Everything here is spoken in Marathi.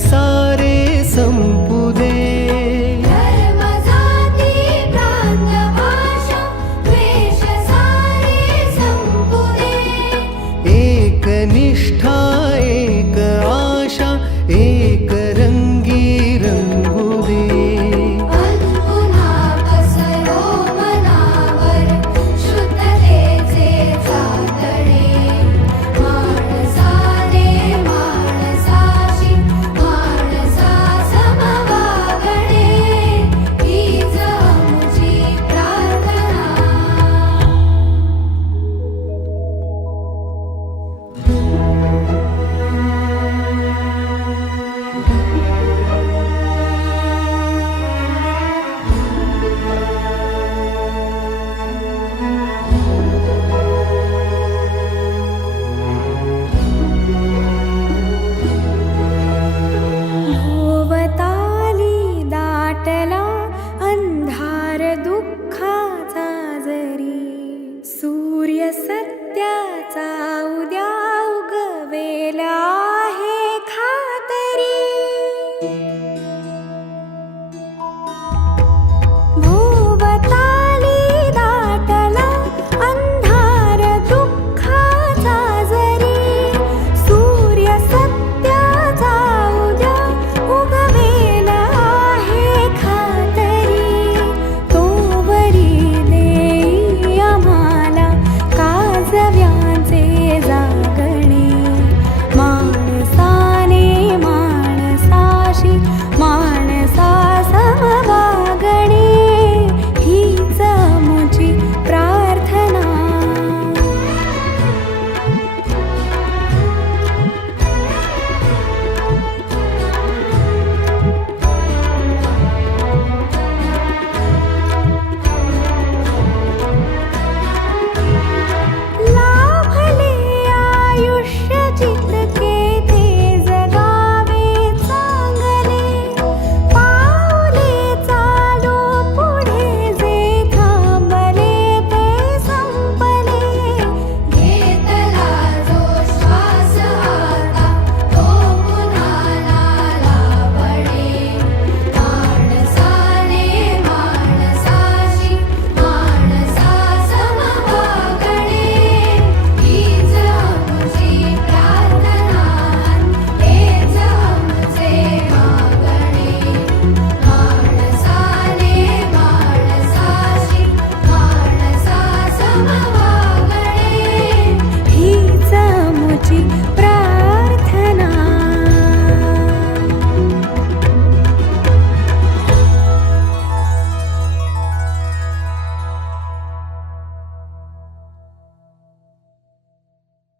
सा